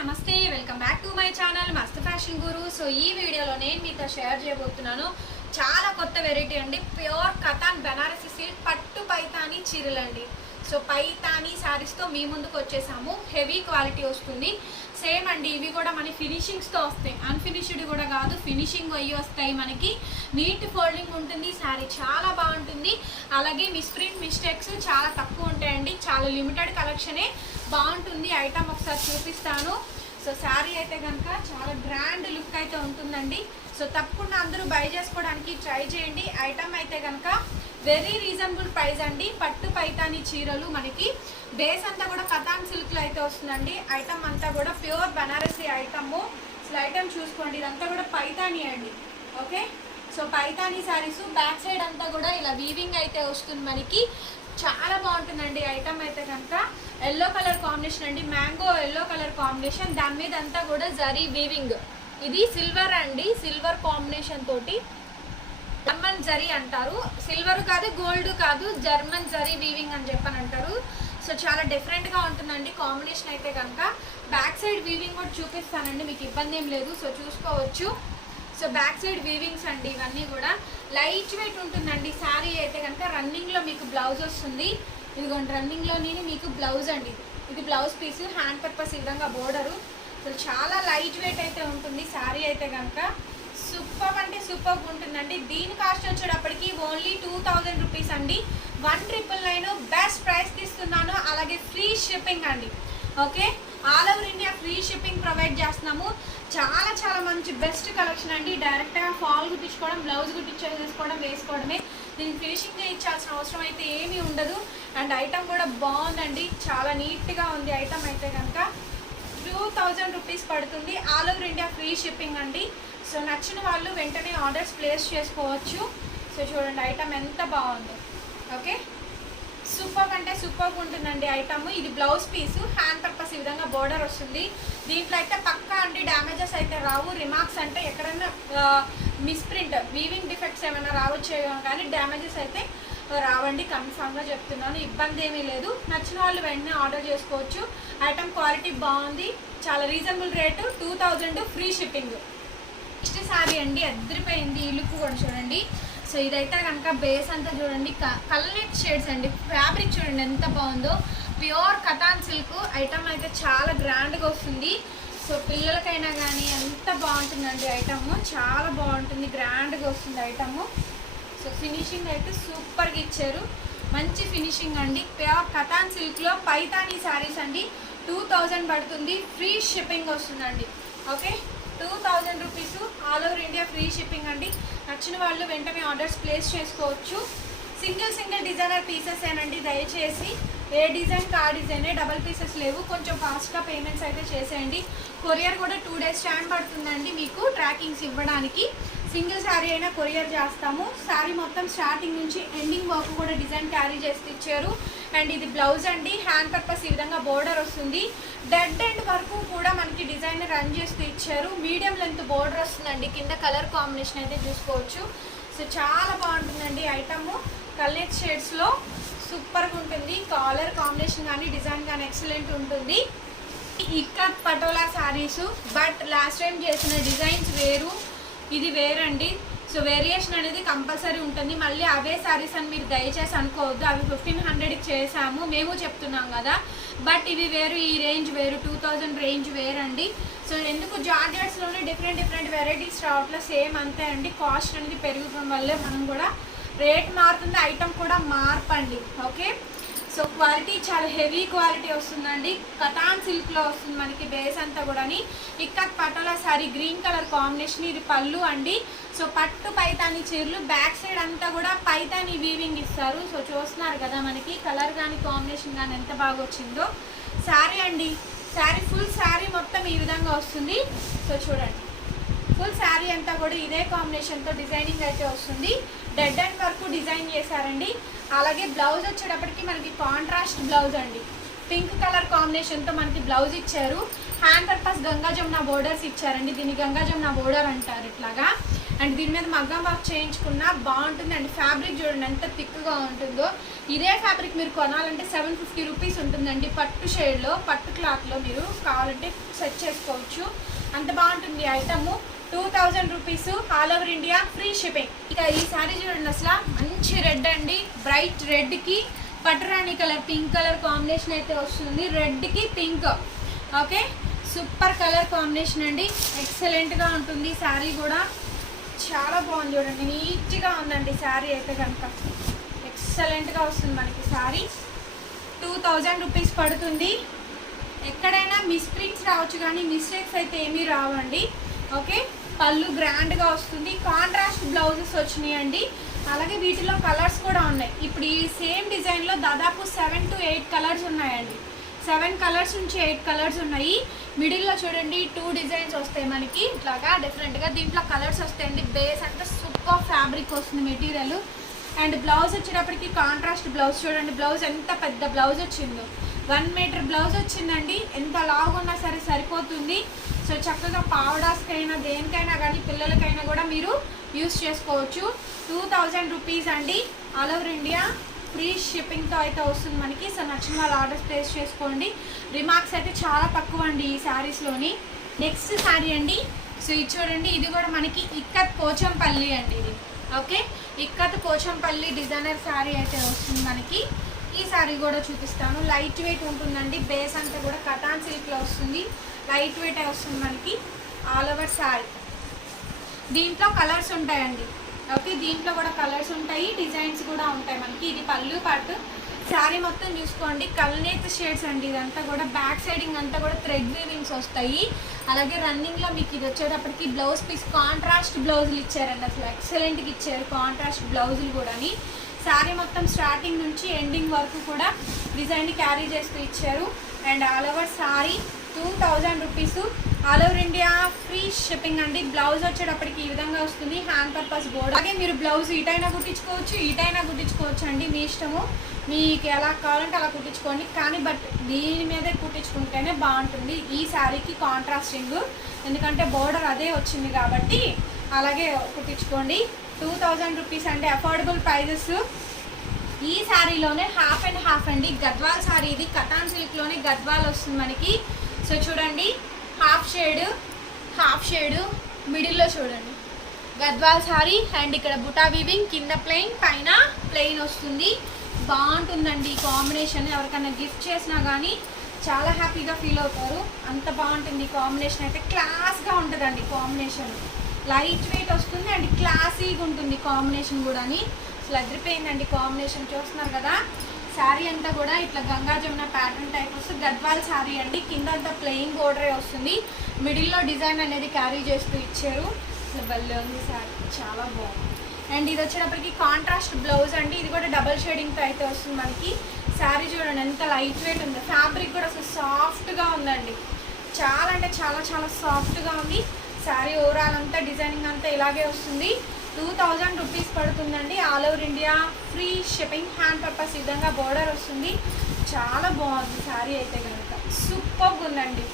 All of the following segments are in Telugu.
నమస్తే welcome back to my channel మస్త్ ఫ్యాషన్ గురు. సో ఈ వీడియోలో నేను మీతో షేర్ చేయబోతున్నాను చాలా కొత్త వెరైటీ అండి. ప్యూర్ కథాన్ బెనారసి సిల్క్ పట్టు పైతాని చీరలండి. సో పైతాని శారీస్తో మీ ముందుకు వచ్చేసాము. హెవీ క్వాలిటీ వస్తుంది. సేమ్ అండి, ఇవి కూడా మన ఫినిషింగ్స్తో వస్తాయి. అన్ఫినిష్డ్ కూడా కాదు, ఫినిషింగ్ అయ్యి వస్తాయి. మనకి నీట్ ఫోల్డింగ్ ఉంటుంది. శారీ చాలా బాగుంటుంది. అలాగే మిస్ప్రింట్ మిస్టేక్స్ చాలా తక్కువ ఉంటాయండి. చాలా లిమిటెడ్ కలెక్షనే బాగుంటుంది. ఐటమ్ ఒకసారి చూపిస్తాను. సో శారీ అయితే కనుక చాలా గ్రాండ్ లుక్ అయితే ఉంటుందండి. సో తప్పకుండా అందరూ బై చేసుకోవడానికి ట్రై చేయండి. ఐటమ్ అయితే కనుక వెరీ రీజనబుల్ ప్రైస్ అండి. పట్టు పైతాని చీరలు మనకి బేస్ అంతా కూడా కథాన్ సిల్క్లో అయితే వస్తుందండి. ఐటమ్ అంతా కూడా ప్యూర్ బనారసి ఐటమ్. అసలు ఐటమ్ చూసుకోండి, ఇదంతా కూడా పైతాని అండి. Okay, so Paithani saris back side అంతా కూడా ఇలా వీవింగ్ అయితే వస్తుంది. మనకి చాలా బాగుంటుందండి. ఐటమ్ అయితే కనుక ఎల్లో కలర్ కాంబినేషన్ అండి, మ్యాంగో ఎల్లో కలర్ కాంబినేషన్. దాని మీద అంతా కూడా జరీ వీవింగ్. ఇది సిల్వర్ అండి, సిల్వర్ కాంబినేషన్ తోటి జర్మన్ జరీ అంటారు. సిల్వర్ కాదు, గోల్డ్ కాదు, జర్మన్ జరీ వీవింగ్ అని చెప్పని అంటారు. సో చాలా డిఫరెంట్గా ఉంటుందండి కాంబినేషన్ అయితే కనుక. బ్యాక్ సైడ్ వీవింగ్ కూడా చూపిస్తానండి, మీకు ఇబ్బంది ఏం లేదు. సో చూసుకోవచ్చు. సో బ్యాక్ సైడ్ వీవింగ్స్ అండి. ఇవన్నీ కూడా లైట్ వెయిట్ ఉంటుందండి. శారీ అయితే కనుక రన్నింగ్లో మీకు బ్లౌజ్ వస్తుంది. ఇదిగోండి, రన్నింగ్లోని మీకు బ్లౌజ్ అండి. ఇది బ్లౌజ్ పీస్, హ్యాండ్ పర్పస్ ఈ విధంగా బోర్డరు. అసలు చాలా లైట్ వెయిట్ అయితే ఉంటుంది. శారీ అయితే కనుక సూపర్ అంటే సూపర్ ఉంటుందండి. దీని కాస్ట్ వచ్చేటప్పటికి ఓన్లీ 2000 రూపీస్ అండి. 1999 బెస్ట్ ప్రైస్కి ఇస్తున్నాను. అలాగే ఫ్రీ షిప్పింగ్ అండి. Okay, all over India free shipping provide చేస్తున్నాము. చాలా చాలా మంచి బెస్ట్ కలెక్షన్ అండి. డైరెక్ట్గా ఫాల్ కుట్టించుకోవడం, బ్లౌజ్ కుట్టించేసుకోవడం, వేసుకోవడమే. దీనికి ఫినిషింగ్ ఇచ్చాల్సిన అవసరం అయితే ఏమీ ఉండదు. అండ్ ఐటమ్ కూడా బాగుందండి, చాలా నీట్గా ఉంది. ఐటమ్ అయితే కనుక 2000 రూపీస్ పడుతుంది. All over India free shipping అండి. సో నచ్చిన వాళ్ళు వెంటనే ఆర్డర్స్ ప్లేస్ చేసుకోవచ్చు. సో చూడండి ఐటమ్ ఎంత బాగుందో. ఓకే, సూపర్ అంటే సూపర్ ఉంటుందండి ఐటమ్. ఇది బ్లౌజ్ పీసు, హ్యాండ్ పర్పస్ ఈ విధంగా బోర్డర్ వస్తుంది. దీంట్లో అయితే పక్కా అండి డ్యామేజెస్ అయితే రావు. రిమార్క్స్ అంటే ఎక్కడైనా మిస్ప్రింట్, వీవింగ్ డిఫెక్ట్స్ ఏమైనా రావచ్చు కానీ డ్యామేజెస్ అయితే రావండి. కన్ఫామ్గా చెప్తున్నాను, ఇబ్బంది ఏమీ లేదు. నచ్చిన వాళ్ళు వెంటనే ఆర్డర్ చేసుకోవచ్చు. ఐటమ్ క్వాలిటీ బాగుంది, చాలా reasonable rate, 2000 free shipping. Next sari అండి, అద్దరిపోయింది. ఈ లుక్ కూడా చూడండి. సో ఇదైతే కనుక బేస్ అంతా చూడండి, కలర్నెట్ షేడ్స్ అండి. ఫ్యాబ్రిక్ చూడండి ఎంత బాగుందో. ప్యూర్ కథాన్ సిల్క్ ఐటమ్ అయితే చాలా గ్రాండ్గా వస్తుంది. సో పిల్లలకైనా కానీ ఎంత బాగుంటుందండి ఐటమ్. చాలా బాగుంటుంది, గ్రాండ్గా వస్తుంది ఐటమ్. సో ఫినిషింగ్ అయితే సూపర్గా ఇచ్చారు, మంచి ఫినిషింగ్ అండి. ప్యూర్ కథాన్ సిల్క్లో పైతానీ శారీస్ అండి. 2000 పడుతుంది, ఫ్రీ షిప్పింగ్ వస్తుందండి. Okay, 2000 rupees, all over India free shipping అండి. నచ్చిన వాళ్ళు వెంటనే ఆర్డర్స్ ప్లేస్ చేసుకోవచ్చు. సింగిల్ డిజైనర్ పీసెస్ ఏనండి. దయచేసి ఏ డిజైన్ ఆ డిజైనే, డబల్ పీసెస్ లేవు. కొంచెం ఫాస్ట్గా పేమెంట్స్ అయితే చేసేయండి. కొరియర్ కూడా 2 డేస్ టైం పడుతుందండి మీకు ట్రాకింగ్స్ ఇవ్వడానికి. సింగిల్ శారీ అయినా కొరియర్ చేస్తాము. శారీ మొత్తం స్టార్టింగ్ నుంచి ఎండింగ్ వరకు కూడా డిజైన్ క్యారీ చేసి ఇచ్చారు. అండ్ ఇది బ్లౌజ్ అండి, హ్యాండ్ పర్పస్ ఈ విధంగా బోర్డర్ వస్తుంది. డెడ్ ఎండ్ వరకు కూడా మనకి డిజైన్ రన్ చేస్తూ ఇచ్చారు. మీడియం లెంత్ బోర్డర్ వస్తుందండి. కింద కలర్ కాంబినేషన్ అయితే చూసుకోవచ్చు. సో చాలా బాగుంటుందండి ఐటమ్. కలర్ షేడ్స్లో సూపర్గా ఉంటుంది. కలర్ కాంబినేషన్ కానీ డిజైన్ కానీ ఎక్సలెంట్ ఉంటుంది. Ikat patola saris, but last time చేసిన డిజైన్స్ వేరు, ఇది వేరండి. సో వేరియేషన్ అనేది కంపల్సరీ ఉంటుంది. మళ్ళీ అవే శారీస్ అని మీరు దయచేసి అనుకోవద్దు. అవి 1500కి చేసాము మేము చెప్తున్నాం కదా, బట్ ఇవి వేరు, ఈ రేంజ్ వేరు, 2000 రేంజ్ వేరండి. సో ఎందుకు జార్జెట్స్లోనే డిఫరెంట్ వెరైటీస్ రావట్లేదు, సేమ్ అంతే అండి. కాస్ట్ అనేది పెరుగుతున్న వల్లే మనం కూడా రేట్ మారుతుంది, ఐటమ్ కూడా మార్పండి. ఓకే, సో క్వాలిటీ చాలా హెవీ క్వాలిటీ వస్తుందండి. కథాన్ సిల్క్లో వస్తుంది మనకి బేస్ అంతా కూడా. Ikat patola sari, green colour combination. ఇది పళ్ళు అండి. సో పట్టు పైతాని చీరలు, బ్యాక్ సైడ్ అంతా కూడా పైతాని వీవింగ్ ఇస్తారు. సో చూస్తున్నారు కదా మనకి కలర్ కానీ కాంబినేషన్ కానీ ఎంత బాగా వచ్చిందో. శారీ అండి, శారీ ఫుల్ శారీ మొత్తం ఈ విధంగా వస్తుంది. సో చూడండి, ఫుల్ శారీ అంతా కూడా ఇదే కాంబినేషన్తో డిజైనింగ్ అయితే వస్తుంది. డెడ్ ఎండ్ వరకు డిజైన్ చేశారండి. అలాగే బ్లౌజ్ వచ్చేటప్పటికి మనకి కాంట్రాస్ట్ బ్లౌజ్ అండి. పింక్ కలర్ కాంబినేషన్తో మనకి బ్లౌజ్ ఇచ్చారు. Hand purpose Ganga Jamuna borders ఇచ్చారండి. దీన్ని గంగా జమున బోర్డర్ అంటారు ఇట్లాగా. అండ్ దీని మీద మగ్గం వర్క్ చేయించుకున్నా బాగుంటుంది. అండ్ ఫ్యాబ్రిక్ చూడండి ఎంత థిక్గా ఉంటుందో. ఇదే ఫ్యాబ్రిక్ మీరు కొనాలంటే 750 రూపీస్ ఉంటుందండి. పట్టు షేడ్లో, పట్టు క్లాత్లో మీరు కావాలంటే సెట్ చేసుకోవచ్చు. అంత బాగుంటుంది item. 2000 rupees, all over India, free shipping. ఇక ఈ శారీ చూడండి అసలు మంచి రెడ్ అండి. బ్రైట్ రెడ్కి పట్టురాణి కలర్, పింక్ కలర్ కాంబినేషన్ అయితే వస్తుంది. రెడ్కి పింక్, ఓకే, సూపర్ కలర్ కాంబినేషన్ అండి. ఎక్సలెంట్గా ఉంటుంది శారీ కూడా. చాలా బాగుంది చూడండి, నీట్గా ఉందండి శారీ అయితే కనుక. ఎక్సలెంట్గా వస్తుంది మనకి శారీ. 2000 రూపీస్ పడుతుంది. ఎక్కడైనా మిస్ప్రింట్స్ రావచ్చు కానీ మిస్టేక్స్ అయితే ఏమీ రావండి. ఓకే, పళ్ళు గ్రాండ్గా వస్తుంది. కాంట్రాస్ట్ బ్లౌజెస్ వచ్చినాయండి. అలాగే వీటిలో కలర్స్ కూడా ఉన్నాయి. ఇప్పుడు ఈ సేమ్ డిజైన్లో దాదాపు 7 to 8 కలర్స్ ఉన్నాయండి. 7 కలర్స్ నుంచి 8 కలర్స్ ఉన్నాయి. మిడిల్లో చూడండి 2 డిజైన్స్ వస్తాయి మనకి ఇట్లాగా డిఫరెంట్గా. దీంట్లో కలర్స్ వస్తాయండి. బేస్ అంటే సూపర్ ఫ్యాబ్రిక్ వస్తుంది మెటీరియల్. అండ్ బ్లౌజ్ వచ్చేటప్పటికి కాంట్రాస్ట్ బ్లౌజ్ చూడండి. బ్లౌజ్ ఎంత పెద్ద బ్లౌజ్ వచ్చిందో, 1 మీటర్ బ్లౌజ్ వచ్చిందండి. ఎంత లావు ఉన్నా సరే సరిపోతుంది. సో చక్కగా పావడాస్కైనా దేనికైనా కానీ పిల్లలకైనా కూడా మీరు యూస్ చేసుకోవచ్చు. 2000 రూపీస్ అండి. ఆల్ ఓవర్ ఇండియా ఫ్రీ షిప్పింగ్తో అయితే వస్తుంది మనకి. సో నచ్చిన వాళ్ళు ఆర్డర్స్ ప్లేస్ చేసుకోండి. రిమార్క్స్ అయితే చాలా తక్కువ అండి ఈ శారీస్లోని. నెక్స్ట్ శారీ అండి. సో ఇది చూడండి, ఇది కూడా మనకి ఇక్కత్ పోచంపల్లి అండి ఇది. ఓకే, ఇక్కత్ పోచంపల్లి డిజైనర్ శారీ అయితే వస్తుంది మనకి. ఈ శారీ కూడా చూపిస్తాను. లైట్ వెయిట్ ఉంటుందండి. బేస్ అంతా కూడా కటాన్ సిల్క్లో వస్తుంది. లైట్ వెయిట్ వస్తుంది మనకి. All over sari. దీంట్లో కలర్స్ ఉంటాయండి. ఓకే, దీంట్లో కూడా కలర్స్ ఉంటాయి, డిజైన్స్ కూడా ఉంటాయి మనకి. ఇది పళ్ళు పాటు. శారీ మొత్తం చూసుకోండి, కల్నేత్ షేడ్స్ అండి. ఇదంతా కూడా బ్యాక్ సైడింగ్ అంతా కూడా థ్రెడ్ వీవింగ్స్ వస్తాయి. అలాగే రన్నింగ్లో మీకు ఇది వచ్చేటప్పటికి బ్లౌజ్ పీస్ కాంట్రాస్ట్ బ్లౌజులు ఇచ్చారండి. అసలు ఎక్సలెంట్గా ఇచ్చారు కాంట్రాస్ట్ బ్లౌజులు కూడా. శారీ మొత్తం స్టార్టింగ్ నుంచి ఎండింగ్ వరకు కూడా డిజైన్ క్యారీ చేస్తూ ఇచ్చారు. And all over sari 2000 rupees. All over India free shipping అండి. బ్లౌజ్ వచ్చేటప్పటికి ఈ విధంగా వస్తుంది. Hand purpose border. అలాగే మీరు బ్లౌజ్ ఇటైనా కుట్టించుకోవచ్చు, ఇటైనా కుట్టించుకోవచ్చు అండి, మీ ఇష్టము. మీకు ఎలా కావాలంటే అలా కుట్టించుకోండి. కానీ బట్ దీని మీదే కుట్టించుకుంటేనే బాగుంటుంది ఈ శారీకి కాంట్రాస్టింగ్. ఎందుకంటే బోర్డర్ అదే వచ్చింది కాబట్టి అలాగే కుట్టించుకోండి. 2000 రూపీస్ అంటే అఫోర్డబుల్ ప్రైజెస్. ఈ శారీలోనే హాఫ్ అండ్ హాఫ్ అండి. గద్వాల్ శారీ ఇది. కటాన్ సిల్క్లోనే గద్వాల్ వస్తుంది మనకి. సో చూడండి, హాఫ్ షేడ్ మిడిల్లో చూడండి గద్వాల్ శారీ. అండ్ ఇక్కడ బుటా వీవింగ్, కింద ప్లెయిన్, పైన ప్లెయిన్ వస్తుంది. బాగుంటుందండి ఈ కాంబినేషన్. ఎవరికైనా గిఫ్ట్ చేసినా కానీ చాలా హ్యాపీగా ఫీల్ అవుతారు. అంత బాగుంటుంది ఈ కాంబినేషన్ అయితే. క్లాస్గా ఉంటుందండి కాంబినేషన్. లైట్ వెయిట్ వస్తుంది అండ్ క్లాసీగా ఉంటుంది కాంబినేషన్ కూడా. అసలు అదిరిపోయిందండి కాంబినేషన్. చూస్తున్నారు కదా, శారీ అంతా కూడా ఇట్లా గంగా జమున ప్యాటర్న్ టైప్ వస్తుంది. గద్వాల్ శారీ అండి. కింద అంతా ప్లెయిన్ బోర్డరే వస్తుంది. మిడిల్లో డిజైన్ అనేది క్యారీ చేస్తూ ఇచ్చారు. అసలు భలే ఉంది శారీ, చాలా బాగుంది. అండ్ ఇది వచ్చేటప్పటికి కాంట్రాస్ట్ బ్లౌజ్ అండి. ఇది కూడా డబల్ షేడింగ్తో అయితే వస్తుంది మనకి. శారీ చూడండి ఎంత లైట్ వెయిట్ ఉంది. ఫ్యాబ్రిక్ కూడా అసలు సాఫ్ట్గా ఉందండి. చాలా అంటే చాలా చాలా సాఫ్ట్గా ఉంది శారీ. ఓవరాల్ అంతా డిజైనింగ్ అంతా ఇలాగే వస్తుంది. 2000 రూపీస్ పడుతుందండి. All over India free shipping. Hand purpose ఈ విధంగా బోర్డర్ వస్తుంది. చాలా బాగుంది శారీ అయితే కనుక. సూపర్గా ఉందండి.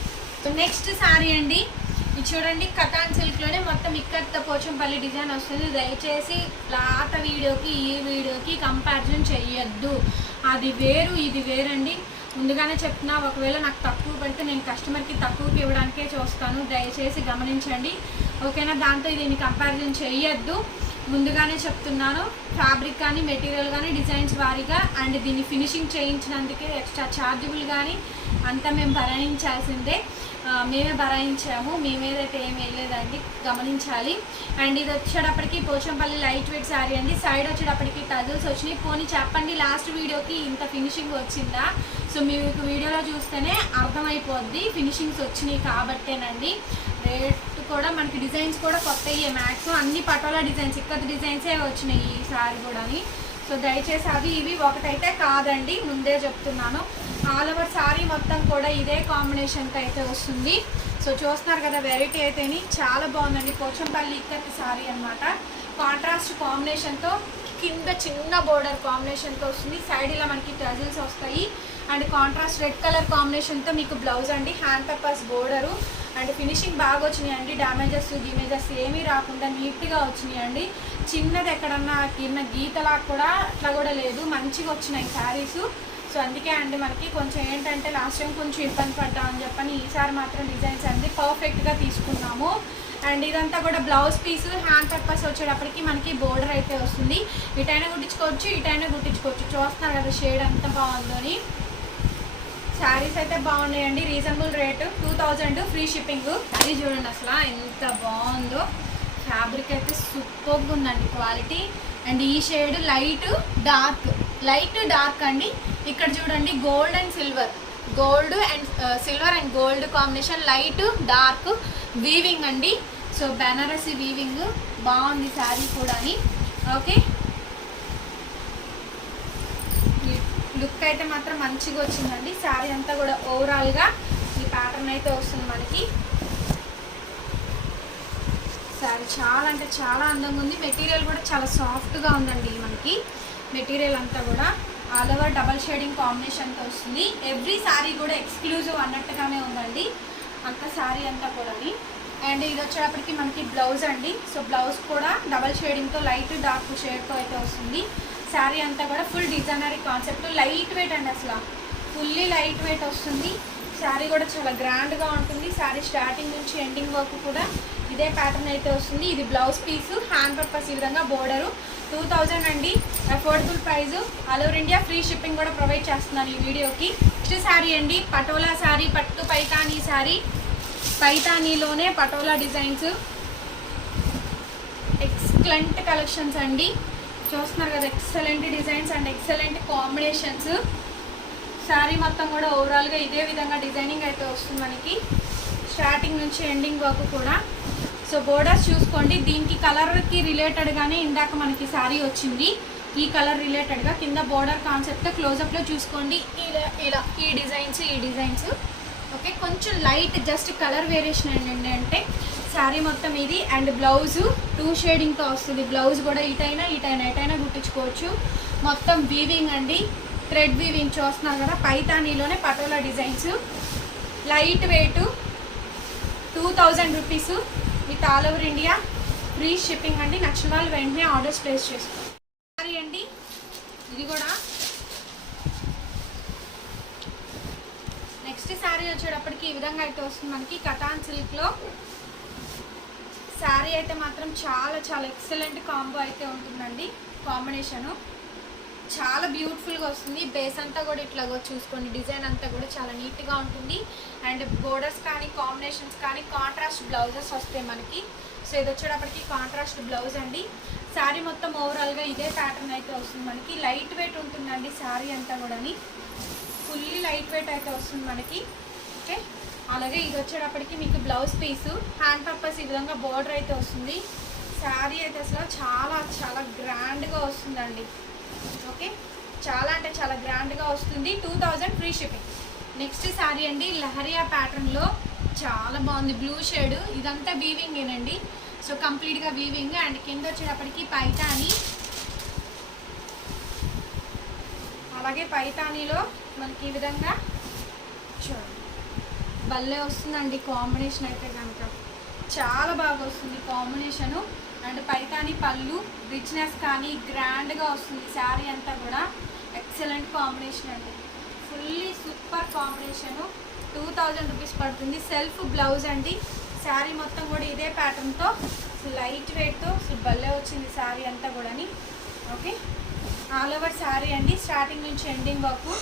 నెక్స్ట్ శారీ అండి. ఇది చూడండి, కటాన్ సిల్క్లోనే మొత్తం ఇక్కత్ పోచంపల్లి డిజైన్ వస్తుంది. దయచేసి లాత వీడియోకి ఈ వీడియోకి కంపారిజన్ చెయ్యొద్దు. అది వేరు ఇది వేరండి. ముందుగానే చెప్తున్నా, ఒకవేళ నాకు తక్కువ పడితే నేను కస్టమర్కి తక్కువకి ఇవ్వడానికే చూస్తాను. దయచేసి గమనించండి, ఓకేనా. దాంతో దీన్ని కంపారిజన్ చేయొద్దు, ముందుగానే చెప్తున్నాను. ఫ్యాబ్రిక్ కానీ మెటీరియల్ కానీ డిజైన్స్ వారీగా అండ్ దీన్ని ఫినిషింగ్ చేయించినందుకే ఎక్స్ట్రా ఛార్జబుల్ కానీ అంతా మేము భరాయించాల్సిందే. మేమే భరాయించాము, మేమేదైతే ఏం వేయలేదండి, గమనించాలి. అండ్ ఇది వచ్చేటప్పటికి పోచంపల్లి లైట్ వెయిట్ శారీ అండి. సైడ్ వచ్చేటప్పటికి టజల్స్ వచ్చినాయి. పోనీ చెప్పండి లాస్ట్ వీడియోకి ఇంత ఫినిషింగ్ వచ్చిందా? సో మీకు వీడియోలో చూస్తేనే అర్థమైపోద్ది ఫినిషింగ్స్ వచ్చినాయి కాబట్టేనండి. రేట్ కూడా మనకి డిజైన్స్ కూడా కొత్తయ్యే. మ్యాక్సిమం అన్ని పటోలా డిజైన్స్, ఇక్కత్ డిజైన్సే వచ్చినాయి ఈ శారీ కూడా. సో దయచేసి అవి ఇవి ఒకటైతే కాదండి, ముందే చెప్తున్నాను. ఆల్ ఓవర్ శారీ మొత్తం కూడా ఇదే కాంబినేషన్కి అయితే వస్తుంది. సో చూస్తున్నారు కదా, వెరైటీ అయితేని చాలా బాగుందండి. పోచంపల్లి ఇక్కత్ శారీ అనమాట. కాంట్రాస్ట్ కాంబినేషన్తో కింద చిన్న బోర్డర్ కాంబినేషన్తో వస్తుంది. సైడ్ ఇలా మనకి టజిల్స్ వస్తాయి. అండ్ కాంట్రాస్ట్ రెడ్ కలర్ కాంబినేషన్తో మీకు బ్లౌజ్ అండి. Hand purpose border. And finishing బాగా వచ్చినాయండి. డ్యామేజెస్ గిమేజెస్ ఏమీ రాకుండా నీట్గా వచ్చినాయండి. చిన్నది ఎక్కడన్నా కింద గీతలా కూడా అట్లా కూడా లేదు, మంచిగా వచ్చినాయి శారీస్. సో అందుకే అండి మనకి కొంచెం ఏంటంటే లాస్ట్ టైం కొంచెం ఇబ్బంది పడ్డామని చెప్పని ఈసారి మాత్రం డిజైన్స్ అన్ని పర్ఫెక్ట్గా తీసుకున్నాము. అండ్ ఇదంతా కూడా బ్లౌజ్ పీస్ హ్యాండ్ పర్పస్ వచ్చేటప్పటికి మనకి బోర్డర్ అయితే వస్తుంది. ఇటైనా కుట్టించుకోవచ్చు, ఇటైనా కుట్టించుకోవచ్చు. చూస్తున్నారు కదా షేడ్ ఎంత బాగుందో అని. శారీస్ అయితే బాగున్నాయండి, రీజనబుల్ రేటు, 2000 ఫ్రీ షిప్పింగ్. అది చూడండి అసలు ఎంత బాగుందో, ఫ్యాబ్రిక్ అయితే సూపర్గా ఉందండి క్వాలిటీ. అండ్ ఈ షేడ్ లైట్ డార్క్ అండి. ఇక్కడ చూడండి gold and silver, gold and silver and gold combination, light dark weaving అండి. సో బెనారసి వీవింగ్ బాగుంది శారీ కూడా. ఓకే, లుక్ అయితే మాత్రం మంచిగా వచ్చిందండి. శారీ అంతా కూడా ఓవరాల్గా ఈ ప్యాటర్న్ అయితే వస్తుంది మనకి. శారీ చాలా అంటే చాలా అందంగా ఉంది. మెటీరియల్ కూడా చాలా సాఫ్ట్గా ఉందండి మనకి. మెటీరియల్ అంతా కూడా ఆల్ ఓవర్ డబల్ షేడింగ్ కాంబినేషన్తో వస్తుంది. ఎవ్రీ శారీ కూడా ఎక్స్క్లూజివ్ అన్నట్టుగానే ఉందండి అంత శారీ అంతా కూడా. అండ్ ఇది వచ్చేటప్పటికి మనకి బ్లౌజ్ అండి. సో బ్లౌజ్ కూడా డబల్ షేడింగ్తో లైట్ డార్క్ షేడ్తో అయితే వస్తుంది. శారీ అంతా కూడా full designery concept, light weight అండి, అసలు ఫుల్లీ లైట్ వెయిట్ వస్తుంది. శారీ కూడా చాలా గ్రాండ్గా ఉంటుంది. శారీ స్టార్టింగ్ నుంచి ఎండింగ్ వరకు కూడా ఇదే ప్యాటర్న్ అయితే వస్తుంది. ఇది బ్లౌజ్ పీసు, హ్యాండ్ పర్పస్ ఈ విధంగా బోర్డరు. 2000 అండి, affordable price, all over India free shipping కూడా ప్రొవైడ్ చేస్తున్నాను ఈ వీడియోకి. నెక్స్ట్ శారీ అండి, పటోలా శారీ, పట్టు పైతానీ శారీ. పైతానీలోనే పటోలా డిజైన్స్, ఎక్సలెంట్ కలెక్షన్స్ అండి. చూస్తున్నారు కదా, excellent designs and excellent combinations. Sari మొత్తం కూడా ఓవరాల్గా ఇదే విధంగా డిజైనింగ్ అయితే వస్తుంది మనకి స్టార్టింగ్ నుంచి ఎండింగ్ వరకు కూడా. సో బోర్డర్స్ చూసుకోండి, దీనికి కలర్కి రిలేటెడ్గానే ఇందాక మనకి శారీ వచ్చింది. ఈ కలర్ రిలేటెడ్గా కింద బోర్డర్ కాన్సెప్ట్ క్లోజప్లో చూసుకోండి. ఇలా ఈ డిజైన్స్ ఓకే, కొంచెం లైట్ జస్ట్ కలర్ వేరియేషన్ ఏంటండి అంటే శారీ మొత్తం ఇది. అండ్ బ్లౌజు 2 షేడింగ్తో వస్తుంది. బ్లౌజ్ కూడా ఇటైనా కుట్టించుకోవచ్చు. మొత్తం వీవింగ్ అండి, థ్రెడ్ వీవింగ్ చూస్తున్నారు కదా. పైతానీలోనే Patola designs, light weight, 2000 rupees with all over India free shipping అండి. నచ్చిన వాళ్ళు వెంటనే ఆర్డర్స్ ప్లేస్ చేసుకోండి. సారీ అండి, ఇది కూడా. నెక్స్ట్ శారీ వచ్చేటప్పటికి ఈ విధంగా అయితే వస్తుంది మనకి కటాన్ సిల్క్లో. శారీ అయితే మాత్రం చాలా చాలా ఎక్సలెంట్ కాంబో అయితే ఉంటుందండి. కాంబినేషను చాలా బ్యూటిఫుల్గా వస్తుంది. బేస్ అంతా కూడా ఇట్లాగో చూసుకోండి, డిజైన్ అంతా కూడా చాలా నీట్గా ఉంటుంది. అండ్ బోర్డర్స్ కానీ కాంబినేషన్స్ కానీ కాంట్రాస్ట్ బ్లౌజెస్ వస్తాయి మనకి. సో ఇది వచ్చేటప్పటికి కాంట్రాస్ట్ బ్లౌజ్ అండి. శారీ మొత్తం ఓవరాల్గా ఇదే ప్యాటర్న్ అయితే వస్తుంది మనకి. లైట్ వెయిట్ ఉంటుందండి శారీ అంతా కూడా, ఫుల్లీ లైట్ వెయిట్ అయితే వస్తుంది మనకి. ఓకే, అలాగే ఇది వచ్చేటప్పటికి మీకు బ్లౌజ్ పీసు, హ్యాండ్ పర్పస్ ఈ విధంగా బోర్డర్ అయితే వస్తుంది. శారీ అయితే అసలు చాలా చాలా గ్రాండ్గా వస్తుందండి. ఓకే, చాలా అంటే చాలా గ్రాండ్గా వస్తుంది. 2000 ఫ్రీ షిప్పింగ్. నెక్స్ట్ శారీ అండి, లహరియా ప్యాటర్న్లో చాలా బాగుంది. బ్లూ షేడ్, ఇదంతా వీవింగేనండి. సో కంప్లీట్గా వీవింగ్. అండ్ కింద వచ్చేటప్పటికి పైతానీ, అలాగే పైతానీలో మనకి ఈ విధంగా చూడండి భలే వస్తుందండి కాంబినేషన్ అయితే కనుక. చాలా బాగా వస్తుంది కాంబినేషను. అండ్ పైతానీ పళ్ళు రిచ్నెస్ కానీ గ్రాండ్గా వస్తుంది. శారీ అంతా కూడా ఎక్సలెంట్ కాంబినేషన్ అండి, ఫుల్లీ సూపర్ కాంబినేషను. 2000 రూపీస్ పడుతుంది. సెల్ఫ్ బ్లౌజ్ అండి. శారీ మొత్తం కూడా ఇదే ప్యాటర్న్తో లైట్ వెయిట్తో భలే వచ్చింది శారీ అంతా కూడా. ఓకే, ఆల్ ఓవర్ శారీ అండి, స్టార్టింగ్ నుంచి ఎండింగ్ వరకు.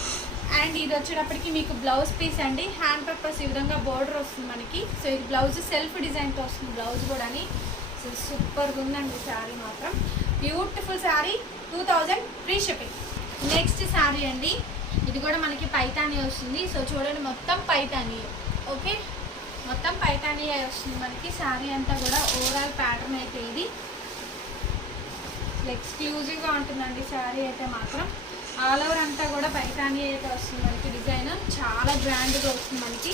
అండ్ ఇది వచ్చేటప్పటికి మీకు బ్లౌజ్ పీస్ అండి, హ్యాండ్ పర్పస్ ఈ విధంగా బోర్డర్ వస్తుంది మనకి. సో ఇది బ్లౌజ్ సెల్ఫ్ డిజైన్తో వస్తుంది బ్లౌజ్ కూడా. సో సూపర్గా ఉందండి శారీ మాత్రం, beautiful sari. 2000 free shipping. Next sari అండి, ఇది కూడా మనకి పైతానీ వస్తుంది. సో చూడండి మొత్తం పైతానీ. ఓకే, మొత్తం పైతానీ వస్తుంది మనకి. శారీ అంతా కూడా ఓవరాల్ ప్యాటర్న్ అయితే ఇది ఎక్స్క్లూజివ్గా ఉంటుందండి శారీ అయితే మాత్రం. ఆల్ ఓవర్ అంతా కూడా పైతానీ అయితే వస్తుంది మనకి. డిజైన్ చాలా గ్రాండ్గా వస్తుంది మనకి.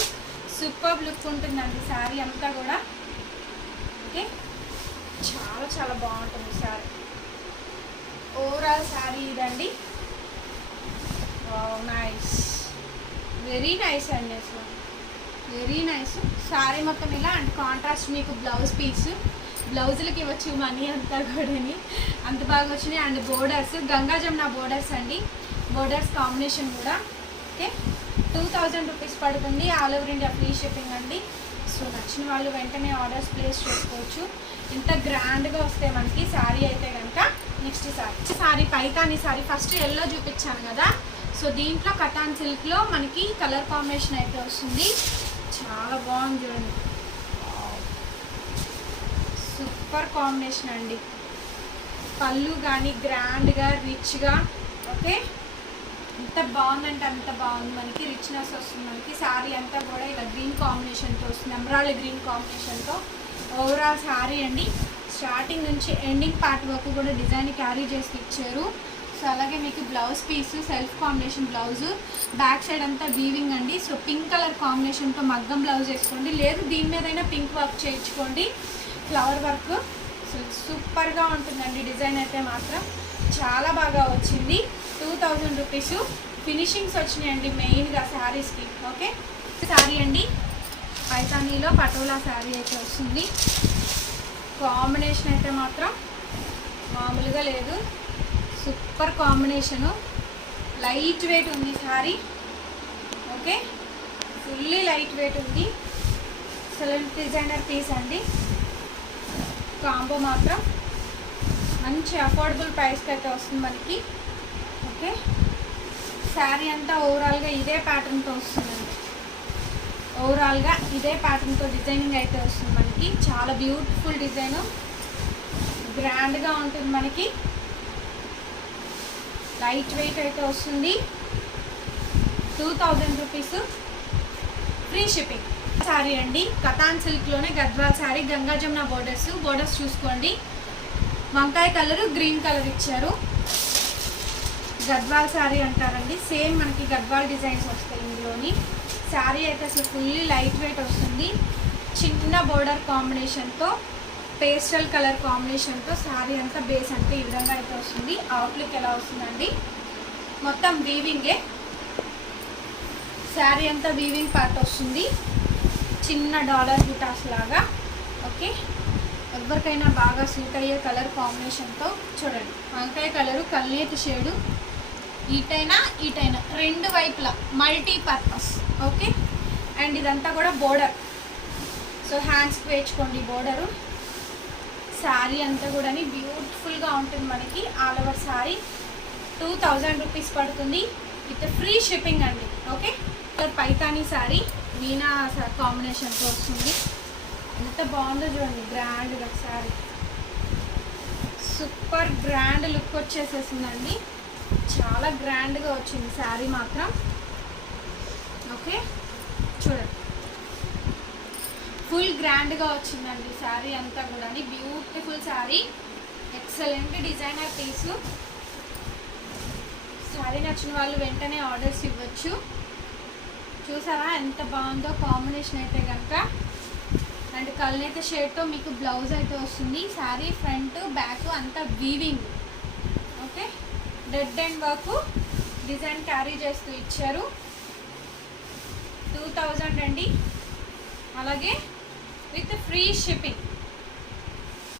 సూపర్ లుక్ ఉంటుందండి శారీ అంతా కూడా. ఓకే, చాలా చాలా బాగుంటుంది శారీ. ఓవరాల్ శారీ ఇదండి. నైస్, వెరీ నైస్ అండి. అసలు వెరీ నైస్. శారీ మొత్తం ఇలా అండ్ కాంట్రాస్ట్ మీకు బ్లౌజ్ పీస్, బ్లౌజులకి ఇవ్వచ్చు మనీ అంతా కూడాని, అంత బాగా వచ్చినాయి. And borders Ganga Jamuna borders అండి, బోర్డర్స్ కాంబినేషన్ కూడా. ఓకే, 2000 రూపీస్ పడుతుంది. All over India free shipping అండి. సో నచ్చిన వాళ్ళు వెంటనే ఆర్డర్స్ ప్లేస్ చేసుకోవచ్చు. ఇంత గ్రాండ్గా వస్తాయి మనకి శారీ అయితే కనుక. Next sari Paithani sari, first yellow చూపించాను కదా. సో దీంట్లో కటాన్ సిల్క్లో మనకి కలర్ కాంబినేషన్ అయితే వస్తుంది. చాలా బాగుంది చూడండి, సూపర్ కాంబినేషన్ అండి. పళ్ళు కానీ గ్రాండ్గా రిచ్గా. ఓకే, ఎంత బాగుందంటే అంత బాగుంది. మనకి రిచ్నెస్ వస్తుంది. మనకి శారీ అంతా కూడా ఇలా గ్రీన్ కాంబినేషన్తో వస్తుంది, ఎమరాల్డ్ గ్రీన్ కాంబినేషన్తో. ఓవరాల్ శారీ అండి స్టార్టింగ్ నుంచి ఎండింగ్ పార్ట్ వరకు కూడా డిజైన్ క్యారీ చేసి ఇచ్చారు. సో అలాగే మీకు blouse piece self combination blouse, back side అంతా వీవింగ్ అండి. సో పింక్ కలర్ కాంబినేషన్తో మగ్గం బ్లౌజ్ వేసుకోండి, లేదు దీని మీదైనా పింక్ వర్క్ చేయించుకోండి, ఫ్లవర్ వర్క్. సో సూపర్గా ఉంటుందండి. డిజైన్ అయితే మాత్రం చాలా బాగా వచ్చింది. 2000 రూపీస్. ఫినిషింగ్స్ వచ్చినాయండి మెయిన్గా శారీస్కి. ఓకే, శారీ అండి పైతానీలో పటోలా శారీ అయితే వస్తుంది. కాంబినేషన్ అయితే మాత్రం మామూలుగా లేదు, సూపర్ కాంబినేషను. లైట్ వెయిట్ ఉంది sari. Okay, fully light weight ఉంది. ఎక్సలెంట్ డిజైనర్ పీస్ అండి. కాంబో మాత్రం మంచి అఫోర్డబుల్ ప్రైస్కి అయితే వస్తుంది మనకి. ఓకే, శారీ అంతా ఓవరాల్గా ఇదే ప్యాటర్న్తో వస్తుందండి. ఓవరాల్గా ఇదే ప్యాటర్న్తో డిజైనింగ్ అయితే వస్తుంది మనకి. చాలా బ్యూటిఫుల్ డిజైను, గ్రాండ్గా ఉంటుంది మనకి. లైట్ వెయిట్ అయితే వస్తుంది. 2000 రూపీస్ ఫ్రీ షిప్పింగ్. శారీ అండి కతాన్ సిల్క్లోనే గద్వాల్ శారీ, గంగా జమున బోర్డర్స్ చూసుకోండి. వంకాయ కలరు గ్రీన్ కలర్ ఇచ్చారు. గద్వాల్ శారీ అంటారండి. సేమ్ మనకి గద్వాల్ డిజైన్స్ వస్తాయి ఇందులోని. శారీ అయితే అసలు ఫుల్లీ లైట్ వెయిట్ వస్తుంది. చిన్న బోర్డర్ కాంబినేషన్తో, పేస్టల్ కలర్ కాంబినేషన్తో శారీ అంతా బేస్ అంటే ఈ విధంగా అయితే వస్తుంది. అవుట్లుక్ ఎలా వస్తుందండి, మొత్తం వీవింగే. శారీ అంతా వీవింగ్ పార్ట్ వస్తుంది, చిన్న డాలర్ బుటాస్ లాగా. ఓకే, ఎవరికైనా బాగా సూట్ అయ్యే కలర్ కాంబినేషన్తో. చూడండి వంకాయ కలరు, కల్నేటి షేడు, ఈటైనా రెండు వైపులా మల్టీ పర్పస్. ఓకే, అండ్ ఇదంతా కూడా బోర్డర్. సో హ్యాండ్స్కి వేయించుకోండి బోర్డరు. శారీ అంతా కూడా బ్యూటిఫుల్గా ఉంటుంది మనకి. ఆల్ ఓవర్ శారీ 2000 రూపీస్ పడుతుంది విత్ ఫ్రీ షిప్పింగ్ అండి. ఓకే, పైతానీ శారీ మీనా కాంబినేషన్తో వస్తుంది. ఎంత బాగుందో చూడండి, గ్రాండ్గా శారీ సూపర్ గ్రాండ్ లుక్ వచ్చేసేసిందండి. చాలా గ్రాండ్గా వచ్చింది శారీ మాత్రం. ఓకే, చూడండి ఫుల్ గ్రాండ్గా వచ్చిందండి శారీ అంతా కూడా. బ్యూటిఫుల్ శారీ, ఎక్సలెంట్ డిజైనర్ పీసు. శారీ నచ్చిన వాళ్ళు వెంటనే ఆర్డర్స్ ఇవ్వచ్చు. చూసారా ఎంత బాగుందో కాంబినేషన్ అయితే కనుక. అండ్ కల్నేత షేడ్తో మీకు బ్లౌజ్ అయితే వస్తుంది. శారీ ఫ్రంట్ బ్యాక్ అంతా weaving. Okay, dead and work design carry చేస్తూ ఇచ్చారు. 2000 అండి, అలాగే విత్ ఫ్రీ షిప్పింగ్.